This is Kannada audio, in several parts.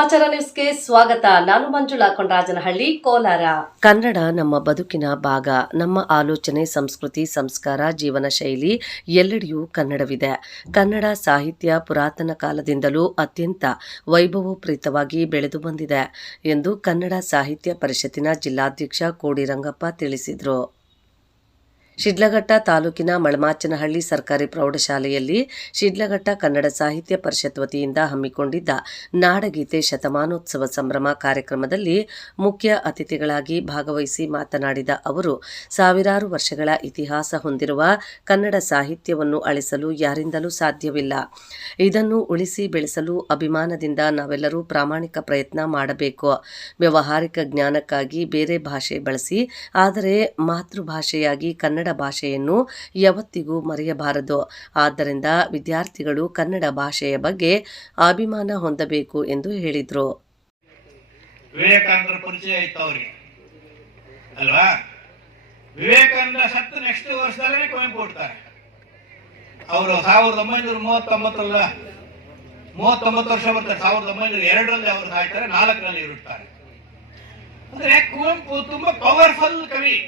ಸಮಾಚಾರ ನ್ಯೂಸ್ಗೆ ಸ್ವಾಗತ. ನಾನು ಮಂಜುಳಾ ಕೊಂಡರಾಜನಹಳ್ಳಿ, ಕೋಲಾರ. ಕನ್ನಡ ನಮ್ಮ ಬದುಕಿನ ಭಾಗ. ನಮ್ಮ ಆಲೋಚನೆ, ಸಂಸ್ಕೃತಿ, ಸಂಸ್ಕಾರ, ಜೀವನ ಶೈಲಿ ಎಲ್ಲೆಡೆಯೂ ಕನ್ನಡವಿದೆ. ಕನ್ನಡ ಸಾಹಿತ್ಯ ಪುರಾತನ ಕಾಲದಿಂದಲೂ ಅತ್ಯಂತ ವೈಭವೋಪೇತವಾಗಿ ಬೆಳೆದು ಬಂದಿದೆ ಎಂದು ಕನ್ನಡ ಸಾಹಿತ್ಯ ಪರಿಷತ್ತಿನ ಜಿಲ್ಲಾಧ್ಯಕ್ಷ ಕೋಡಿ ರಂಗಪ್ಪ ತಿಳಿಸಿದರು. ಶಿಡ್ಲಘಟ್ಟ ತಾಲೂಕಿನ ಮಳಮಾಚನಹಳ್ಳಿ ಸರ್ಕಾರಿ ಪ್ರೌಢಶಾಲೆಯಲ್ಲಿ ಶಿಡ್ಲಘಟ್ಟ ಕನ್ನಡ ಸಾಹಿತ್ಯ ಪರಿಷತ್ ವತಿಯಿಂದ ಹಮ್ಮಿಕೊಂಡಿದ್ದ ನಾಡಗೀತೆ ಶತಮಾನೋತ್ಸವ ಸಂಭ್ರಮ ಕಾರ್ಯಕ್ರಮದಲ್ಲಿ ಮುಖ್ಯ ಅತಿಥಿಗಳಾಗಿ ಭಾಗವಹಿಸಿ ಮಾತನಾಡಿದ ಅವರು, ಸಾವಿರಾರು ವರ್ಷಗಳ ಇತಿಹಾಸ ಹೊಂದಿರುವ ಕನ್ನಡ ಸಾಹಿತ್ಯವನ್ನು ಅಳಿಸಲು ಯಾರಿಂದಲೂ ಸಾಧ್ಯವಿಲ್ಲ. ಇದನ್ನು ಉಳಿಸಿ ಬೆಳೆಸಲು ಅಭಿಮಾನದಿಂದ ನಾವೆಲ್ಲರೂ ಪ್ರಾಮಾಣಿಕ ಪ್ರಯತ್ನ ಮಾಡಬೇಕು. ವ್ಯಾವಹಾರಿಕ ಜ್ಞಾನಕ್ಕಾಗಿ ಬೇರೆ ಭಾಷೆ ಬಳಸಿ, ಆದರೆ ಮಾತೃಭಾಷೆಯಾಗಿ ಕನ್ನಡ ಭಾಷೆಯನ್ನು ಯಾವತ್ತಿಗೂ ಮರೆಯಬಾರದು. ಆದ್ದರಿಂದ ವಿದ್ಯಾರ್ಥಿಗಳು ಕನ್ನಡ ಭಾಷೆಯ ಬಗ್ಗೆ ಅಭಿಮಾನ ಹೊಂದಬೇಕು ಎಂದು ಹೇಳಿದರು. ವಿವೇಕಾನಂದರ ಪರಿಚಯ ಇತ್ತು ಅವರಿಗೆ ಅಲ್ವಾ? ವಿವೇಕಾನಂದ ಸತ್ತು ನೆಕ್ಸ್ಟ್ ವರ್ಷದಲ್ಲೇ ಕುವೆಂಪು ಹುಡ್ತಾರೆ. ಅವರು 1939 39 ವರ್ಷ ಬರ್ತಾರೆ. 1902ರಲ್ಲಿ ಅವರು ಸಾಯ್ತಾರೆ, 4ರಲ್ಲಿ ಇರುತ್ತಾರೆ. ಅಂದ್ರೆ ಕುವೆಂಪು ತುಂಬಾ ಪವರ್ಫುಲ್ ಕವಿ.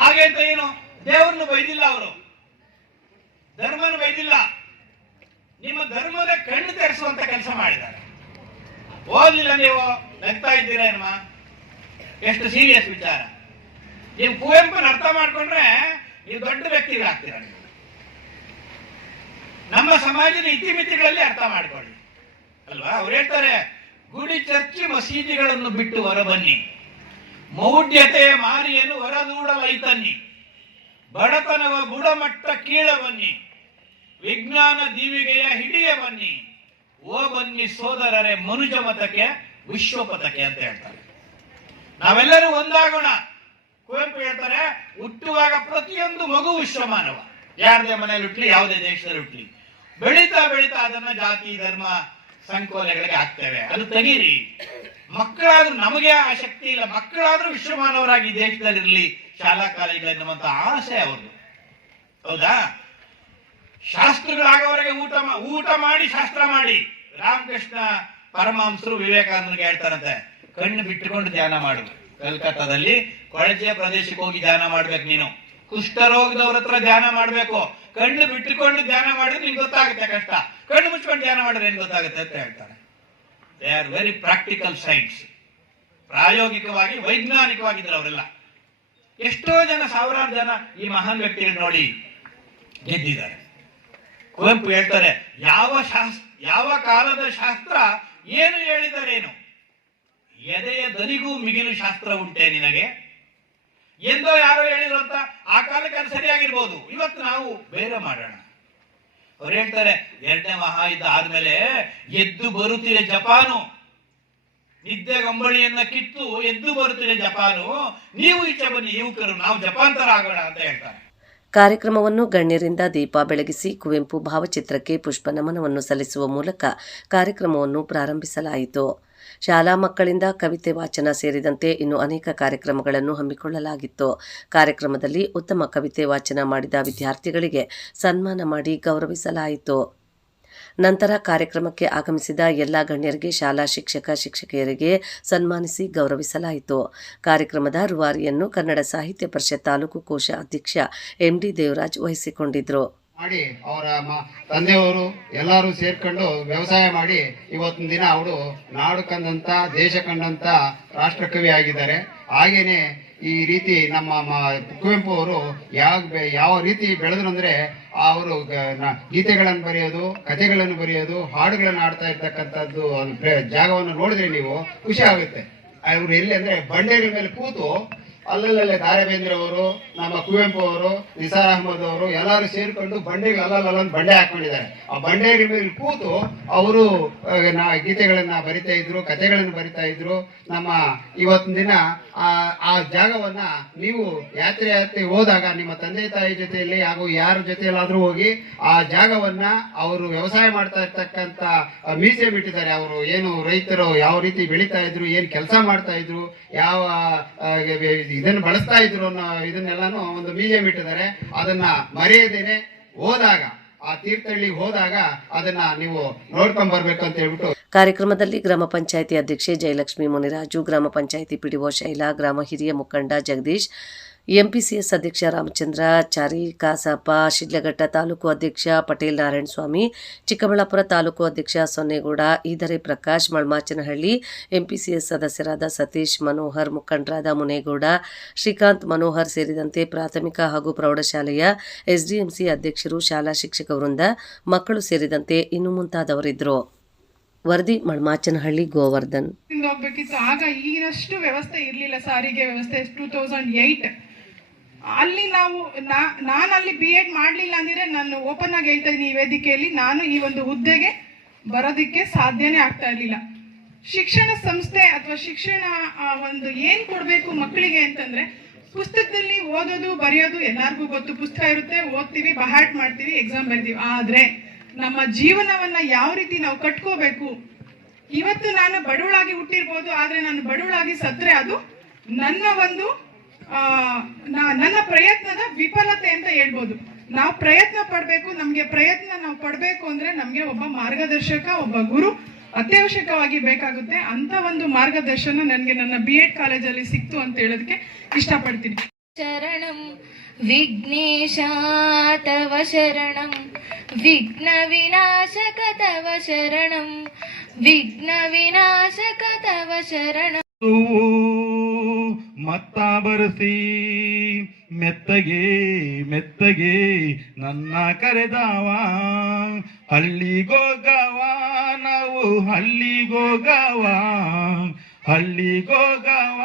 ಹಾಗೆ ಅಂತ ಏನು ದೇವರನ್ನು ಬೈದಿಲ್ಲ, ಅವರು ಧರ್ಮನ ಬೈದಿಲ್ಲ, ನಿಮ್ಮ ಧರ್ಮದ ಕಣ್ಣು ತೆರೆಸುವಂತ ಕೆಲಸ ಮಾಡಿದ್ದಾರೆ. ಓದಿಲ್ಲ ನೀವು ನಗ್ತಾ ಇದ್ದೀರಾ ಏನಮ್ಮ? ಎಷ್ಟು ಸೀರಿಯಸ್ ವಿಚಾರ. ನೀವು ಕುವೆಂಪುನ ಅರ್ಥ ಮಾಡ್ಕೊಂಡ್ರೆ ನೀವು ದೊಡ್ಡ ವ್ಯಕ್ತಿಗಳಾಗ್ತೀರಾ. ನೀವು ನಮ್ಮ ಸಮಾಜದ ಇತಿಮಿತಿಗಳಲ್ಲಿ ಅರ್ಥ ಮಾಡ್ಕೊಳ್ಳಿ ಅಲ್ವಾ? ಅವ್ರು ಹೇಳ್ತಾರೆ, ಗುಡಿ ಚರ್ಚಿ ಮಸೀದಿಗಳನ್ನು ಬಿಟ್ಟು ಹೊರ ಬನ್ನಿ, ಮೌಢ್ಯತೆಯ ಮಾರಿಯನ್ನು ಹೊರದೂಡಲೈತನ್ನಿ, ಬಡತನವ ಬುಡಮಟ್ಟ ಕೀಳ ಬನ್ನಿ, ವಿಜ್ಞಾನ ದೀವಿಗೆಯ ಹಿಡಿಯ ಬನ್ನಿ, ಓ ಬನ್ನಿ ಸೋದರರೇ ಮನುಜ ಮತಕ್ಕೆ ವಿಶ್ವಪಥಕ್ಕೆ ಅಂತ ಹೇಳ್ತಾರೆ. ನಾವೆಲ್ಲರೂ ಒಂದಾಗೋಣ. ಕುವೆಂಪು ಹೇಳ್ತಾರೆ, ಹುಟ್ಟುವಾಗ ಪ್ರತಿಯೊಂದು ಮಗು ವಿಶ್ವಮಾನವ. ಯಾರದೇ ಮನೆಯಲ್ಲಿ ಹುಟ್ಲಿ, ಯಾವುದೇ ದೇಶದಲ್ಲಿ ಹುಟ್ಲಿ, ಬೆಳೀತಾ ಬೆಳೀತಾ ಅದನ್ನ ಜಾತಿ ಧರ್ಮ ಸಂಕೋಲೆಗಳಿಗೆ ಹಾಕ್ತೇವೆ. ಅದು ತೆಗೀರಿ. ಮಕ್ಕಳಾದ್ರೂ, ನಮಗೆ ಆ ಶಕ್ತಿ ಇಲ್ಲ, ಮಕ್ಕಳಾದ್ರೂ ವಿಶ್ವಮಾನವರಾಗಿ ದೇಶದಲ್ಲಿರಲಿ, ಶಾಲಾ ಕಾಲೇಜುಗಳಲ್ಲಿ ನಮ್ಮಂತ ಆಸೆ ಅವ್ರದ್ದು. ಹೌದಾ? ಶಾಸ್ತ್ರಗಳಾಗೋವರೆಗೆ ಊಟ ಮಾಡಿ ಶಾಸ್ತ್ರ ಮಾಡಿ. ರಾಮಕೃಷ್ಣ ಪರಮಹಂಸರು ವಿವೇಕಾನಂದರಿಗೆ ಹೇಳ್ತಾರಂತೆ, ಕಣ್ಣು ಬಿಟ್ಟುಕೊಂಡು ಧ್ಯಾನ ಮಾಡು. ಕಲ್ಕತ್ತಾದಲ್ಲಿ ಕೊಳಚೆ ಪ್ರದೇಶಕ್ಕೆ ಹೋಗಿ ಧ್ಯಾನ ಮಾಡ್ಬೇಕು ನೀನು. ಕುಷ್ಠರೋಗದವ್ರ ಹತ್ರ ಧ್ಯಾನ ಮಾಡ್ಬೇಕು. ಕಣ್ಣು ಬಿಟ್ಟುಕೊಂಡು ಧ್ಯಾನ ಮಾಡಿದ್ರೆ ನಿಂಗೆ ಗೊತ್ತಾಗುತ್ತೆ ಕಷ್ಟ, ಕಣ್ಣು ಮುಚ್ಕೊಂಡು ಧ್ಯಾನ ಮಾಡಿದ್ರೆ ಏನ್ ಗೊತ್ತಾಗುತ್ತೆ ಅಂತ ಹೇಳ್ತಾರೆ. They are very practical science. ಪ್ರಾಯೋಗಿಕವಾಗಿ ವೈಜ್ಞಾನಿಕವಾಗಿದ್ರು ಅವರೆಲ್ಲ. ಎಷ್ಟೋ ಜನ, ಸಾವಿರಾರು ಜನ ಈ ಮಹಾನ್ ವ್ಯಕ್ತಿಗಳು ನೋಡಿ ಗೆದ್ದಿದ್ದಾರೆ. ಕುವೆಂಪು ಹೇಳ್ತಾರೆ, ಯಾವ ಕಾಲದ ಶಾಸ್ತ್ರ ಏನು ಹೇಳಿದರೇನು, ಎದೆಯ ದನಿಗೂ ಮಿಗಿಲು ಶಾಸ್ತ್ರ ಉಂಟೆ ನಿನಗೆ ಎಂದೋ ಯಾರೋ ಹೇಳಿದ್ರು ಅಂತ. ಆ ಕಾಲಕ್ಕೆ ಅದು ಸರಿಯಾಗಿರ್ಬೋದು, ಇವತ್ತು ನಾವು ಬೇರೆ ಮಾಡೋಣ. ಅವ್ರು ಹೇಳ್ತಾರೆ, 2ನೇ ಮಹಾಯುದ್ಧ ಆದ್ಮೇಲೆ ಎದ್ದು ಬರುತ್ತಿದೆ ಜಪಾನು, ನಿದ್ದೆ ಗಂಬಳಿಯನ್ನ ಕಿತ್ತು ಎದ್ದು ಬರುತ್ತಿದೆ ಜಪಾನು, ನೀವು ಈಚೆ ಬನ್ನಿ ಯುವಕರು, ನಾವು ಜಪಾಂತರ ಆಗೋಣ ಅಂತ ಹೇಳ್ತಾರೆ. ಕಾರ್ಯಕ್ರಮವನ್ನು ಗಣ್ಯರಿಂದ ದೀಪ ಬೆಳಗಿಸಿ ಕುವೆಂಪು ಭಾವಚಿತ್ರಕ್ಕೆ ಪುಷ್ಪ ನಮನವನ್ನು ಸಲ್ಲಿಸುವ ಮೂಲಕ ಕಾರ್ಯಕ್ರಮವನ್ನು ಪ್ರಾರಂಭಿಸಲಾಯಿತು. ಶಾಲಾ ಮಕ್ಕಳಿಂದ ಕವಿತೆ ವಾಚನ ಸೇರಿದಂತೆ ಇನ್ನು ಅನೇಕ ಕಾರ್ಯಕ್ರಮಗಳನ್ನು ಹಮ್ಮಿಕೊಳ್ಳಲಾಗಿತ್ತು. ಕಾರ್ಯಕ್ರಮದಲ್ಲಿ ಉತ್ತಮ ಕವಿತೆ ವಾಚನ ಮಾಡಿದ ವಿದ್ಯಾರ್ಥಿಗಳಿಗೆ ಸನ್ಮಾನ ಮಾಡಿ ಗೌರವಿಸಲಾಯಿತು. ನಂತರ ಕಾರ್ಯಕ್ರಮಕ್ಕೆ ಆಗಮಿಸಿದ ಎಲ್ಲ ಗಣ್ಯರಿಗೆ, ಶಾಲಾ ಶಿಕ್ಷಕಿಯರಿಗೆ ಸನ್ಮಾನಿಸಿ ಗೌರವಿಸಲಾಯಿತು. ಕಾರ್ಯಕ್ರಮದ ರೂವಾರಿಯನ್ನು ಕನ್ನಡ ಸಾಹಿತ್ಯ ಪರಿಷತ್ ತಾಲೂಕು ಕೋಶ ಅಧ್ಯಕ್ಷ ಎಂಡಿ ದೇವರಾಜ್ ವಹಿಸಿಕೊಂಡಿದ್ರು. ಮಾಡಿ ಅವರ ತಂದೆಯವರು ಎಲ್ಲರೂ ಸೇರ್ಕೊಂಡು ವ್ಯವಸಾಯ ಮಾಡಿ ಇವತ್ತಿನ ದಿನ ಅವರು ನಾಡು ಕಂಡಂತ, ದೇಶ ಕಂಡಂತ ರಾಷ್ಟ್ರಕವಿ ಆಗಿದ್ದಾರೆ. ಹಾಗೇನೆ ಈ ರೀತಿ ನಮ್ಮ ಕುವೆಂಪು ಅವರು ಯಾವ ರೀತಿ ಬೆಳೆದ್ರು ಅಂದ್ರೆ, ಅವರು ಗೀತೆಗಳನ್ನು ಬರೆಯೋದು, ಕಥೆಗಳನ್ನು ಬರೆಯೋದು, ಹಾಡುಗಳನ್ನು ಆಡ್ತಾ ಇರ್ತಕ್ಕಂಥದ್ದು ಜಾಗವನ್ನು ನೋಡಿದ್ರೆ ನೀವು ಖುಷಿ ಆಗುತ್ತೆ. ಅವರು ಎಲ್ಲಿ ಅಂದ್ರೆ ಬಂಡೇರಿ ಮೇಲೆ ಕೂತು ಅಲ್ಲಲ್ಲೇ ದಾರಾಬೇಂದ್ರ ಅವರು, ನಮ್ಮ ಕುವೆಂಪು ಅವರು, ನಿಸಾರ್ ಅಹಮದ್ ಅವರು ಎಲ್ಲರೂ ಸೇರ್ಕೊಂಡು ಬಂಡೆಗೆ ಅಲ್ಲಲ್ಲೊಂದು ಬಂಡೆ ಹಾಕೊಂಡಿದ್ದಾರೆ. ಆ ಬಂಡೆಗಳ ಮೇಲೆ ಕೂತು ಅವರು ಗೀತೆಗಳನ್ನ ಬರಿತಾ ಇದ್ರು, ಕಥೆಗಳನ್ನು ಬರಿತಾ ಇದ್ರು. ನಮ್ಮ ಇವತ್ತಿನ ದಿನ ಆ ಜಾಗವನ್ನ ನೀವು ಯಾತ್ರೆ ಹೋದಾಗ ನಿಮ್ಮ ತಂದೆ ತಾಯಿ ಜೊತೆಯಲ್ಲಿ ಹಾಗೂ ಯಾರ ಜೊತೆಯಲ್ಲಾದ್ರೂ ಹೋಗಿ ಆ ಜಾಗವನ್ನ ಅವರು ವ್ಯವಸಾಯ ಮಾಡ್ತಾ ಇರ್ತಕ್ಕಂಥ ಮ್ಯೂಸಿಯಂ ಇಟ್ಟಿದ್ದಾರೆ. ಅವರು ಏನು ರೈತರು ಯಾವ ರೀತಿ ಬೆಳೀತಾ ಇದ್ರು, ಏನ್ ಕೆಲಸ ಮಾಡ್ತಾ ಇದ್ರು, ಯಾವ ಇದನ್ನು ಬಳಸ್ತಾ ಇದ್ರು ಅನ್ನೋ ಇದನ್ನೆಲ್ಲಾನು ಒಂದು ಮ್ಯೂಸಿಯಂ ಇಟ್ಟಿದ್ದಾರೆ. ಅದನ್ನ ಮರೆಯದೇನೆ ಹೋದಾಗ, ಆ ತೀರ್ಥಹಳ್ಳಿಗೆ ಹೋದಾಗ ಅದನ್ನ ನೀವು ನೋಡ್ಕೊಂಡ್ ಬರ್ಬೇಕು ಅಂತ ಹೇಳ್ಬಿಟ್ಟು ಕಾರ್ಯಕ್ರಮದಲ್ಲಿ ಗ್ರಾಮ ಪಂಚಾಯಿತಿ ಅಧ್ಯಕ್ಷೆ ಜಯಲಕ್ಷ್ಮಿ ಮುನಿರಾಜು, ಗ್ರಾಮ ಪಂಚಾಯಿತಿ ಪಿಡಿಒ ಶೈಲಾ, ಗ್ರಾಮ ಹಿರಿಯ ಮುಖಂಡ ಜಗದೀಶ್, ಎಂಪಿಸಿಎಸ್ ಅಧ್ಯಕ್ಷ ರಾಮಚಂದ್ರಾಚಾರಿ, ಕಾಸಪ್ಪ, ಶಿಡ್ಲಘಟ್ಟ ತಾಲೂಕು ಅಧ್ಯಕ್ಷ ಪಟೇಲ್ ನಾರಾಯಣಸ್ವಾಮಿ, ಚಿಕ್ಕಬಳ್ಳಾಪುರ ತಾಲೂಕು ಅಧ್ಯಕ್ಷ ಸೊನ್ನೇಗೌಡ, ಈದರೆ ಪ್ರಕಾಶ್, ಮಳ್ಮಾಚನಹಳ್ಳಿ, ಎಂಪಿಸಿಎಸ್ ಸದಸ್ಯರಾದ ಸತೀಶ್, ಮನೋಹರ್, ಮುಖಂಡರಾದ ಮುನೇಗೌಡ, ಶ್ರೀಕಾಂತ್, ಮನೋಹರ್ ಸೇರಿದಂತೆ ಪ್ರಾಥಮಿಕ ಹಾಗೂ ಪ್ರೌಢಶಾಲೆಯ ಎಸ್ಡಿಎಂಸಿ ಅಧ್ಯಕ್ಷರು, ಶಾಲಾ ಶಿಕ್ಷಕ ವೃಂದ, ಮಕ್ಕಳು ಸೇರಿದಂತೆ ಇನ್ನು ಮುಂತಾದವರಿದ್ದರು. ವರದಿ ಮಳ್ಮಾಚನಹಳ್ಳಿ, ಗೋವರ್ಧನ್. ಹೋಗ್ಬೇಕಿತ್ತು. ಆಗ ಈಗಿನಷ್ಟು ವ್ಯವಸ್ಥೆ ಇರಲಿಲ್ಲ, ಸಾರಿಗೆ ವ್ಯವಸ್ಥೆ. 2008 ಅಲ್ಲಿ ನಾನು ಅಲ್ಲಿ BEd ಮಾಡಲಿಲ್ಲ ಅಂದ್ರೆ ನಾನು ಓಪನ್ ಆಗಿ ಹೇಳ್ತಾ ಇದ್ದೀನಿ ಈ ವೇದಿಕೆಯಲ್ಲಿ, ನಾನು ಈ ಒಂದು ಹುದ್ದೆಗೆ ಬರೋದಕ್ಕೆ ಸಾಧ್ಯನೇ ಆಗ್ತಾ ಇರಲಿಲ್ಲ. ಶಿಕ್ಷಣ ಸಂಸ್ಥೆ ಅಥವಾ ಶಿಕ್ಷಣ ಒಂದು ಏನ್ ಕೊಡ್ಬೇಕು ಮಕ್ಕಳಿಗೆ ಅಂತಂದ್ರೆ, ಪುಸ್ತಕದಲ್ಲಿ ಓದೋದು ಬರೆಯೋದು ಎಲ್ಲರಿಗೂ ಗೊತ್ತು, ಪುಸ್ತಕ ಇರುತ್ತೆ, ಓದ್ತೀವಿ, ಬಹಾಟ್ ಮಾಡ್ತೀವಿ, ಎಕ್ಸಾಮ್ ಬರ್ತೀವಿ. ಆದ್ರೆ ನಮ್ಮ ಜೀವನವನ್ನ ಯಾವ ರೀತಿ ನಾವು ಕಟ್ಕೋಬೇಕು. ಇವತ್ತು ನಾನು ಬಡವಳಾಗಿ ಹುಟ್ಟಿರ್ಬೋದು, ಆದ್ರೆ ನಾನು ಬಡವಳಾಗಿ ಸತ್ರೆ ಅದು ನನ್ನ ಒಂದು ನನ್ನ ಪ್ರಯತ್ನದ ವಿಫಲತೆ ಅಂತ ಹೇಳ್ಬೋದು. ನಾವು ಪ್ರಯತ್ನ ಪಡ್ಬೇಕು. ನಮ್ಗೆ ಪ್ರಯತ್ನ ನಾವು ಪಡ್ಬೇಕು ಅಂದ್ರೆ ನಮ್ಗೆ ಒಬ್ಬ ಮಾರ್ಗದರ್ಶಕ, ಒಬ್ಬ ಗುರು ಅತ್ಯವಶ್ಯಕವಾಗಿ ಬೇಕಾಗುತ್ತೆ. ಅಂತ ಒಂದು ಮಾರ್ಗದರ್ಶನ ನನಗೆ ನನ್ನ BEd ಕಾಲೇಜಲ್ಲಿ ಸಿಕ್ತು ಅಂತ ಹೇಳೋದಕ್ಕೆ ಇಷ್ಟಪಡ್ತೀನಿ. ಶರಣಂ ವಿಘ್ನೇಶ ತವ ಶರಣಂ, ವಿಘ್ನ ವಿನಾಶಕ ತವ ಶರಣಂ, ವಿಘ್ನ ವಿನಾಶಕ ತವ ಶರಣಂ. ಮತ್ತ ಬರಸಿ ಮೆತ್ತಗೆ ಮೆತ್ತಗೆ ನನ್ನ ಕರೆದವ, ಹಳ್ಳಿಗೋಗವ ನಾವು ಹಳ್ಳಿಗೋಗವ, ಹಳ್ಳಿಗೋಗವ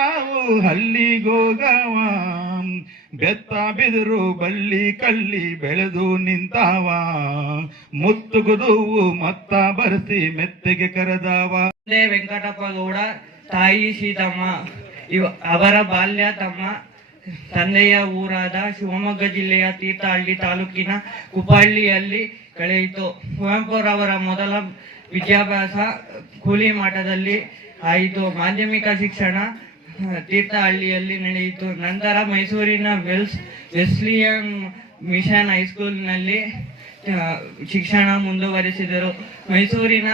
ನಾವು ಹಳ್ಳಿಗೋಗವ, ಬೆತ್ತ ಬಿದಿರು ಬಳ್ಳಿ ಕಳ್ಳಿ ಬೆಳೆದು ನಿಂತಾವ, ಮುತ್ತುಗುದುವು ಮತ್ತ ಬರಸಿ ಮೆತ್ತಗೆ ಕರೆದವ. ವೆಂಕಟಪ್ಪ ಗೌಡ, ತಾಯಿ ಸೀತಮ್ಮ, ಅವರ ಬಾಲ್ಯ ತಮ್ಮ ತಂದೆಯ ಊರಾದ ಶಿವಮೊಗ್ಗ ಜಿಲ್ಲೆಯ ತೀರ್ಥಹಳ್ಳಿ ತಾಲೂಕಿನ ಕುಪ್ಪಳ್ಳಿಯಲ್ಲಿ ಕಳೆಯಿತು. ಕುವೆಂಪುರವರ ಮೊದಲ ವಿದ್ಯಾಭ್ಯಾಸ ಕೂಲಿ ಮಠದಲ್ಲಿ ಆಯಿತು. ಮಾಧ್ಯಮಿಕ ಶಿಕ್ಷಣ ತೀರ್ಥಹಳ್ಳಿಯಲ್ಲಿ ನಡೆಯಿತು. ನಂತರ ಮೈಸೂರಿನ ವೆಸ್ಲಿಯನ್ ಮಿಷನ್ ಹೈಸ್ಕೂಲ್ನಲ್ಲಿ ಶಿಕ್ಷಣ ಮುಂದುವರಿಸಿದರು. ಮೈಸೂರಿನ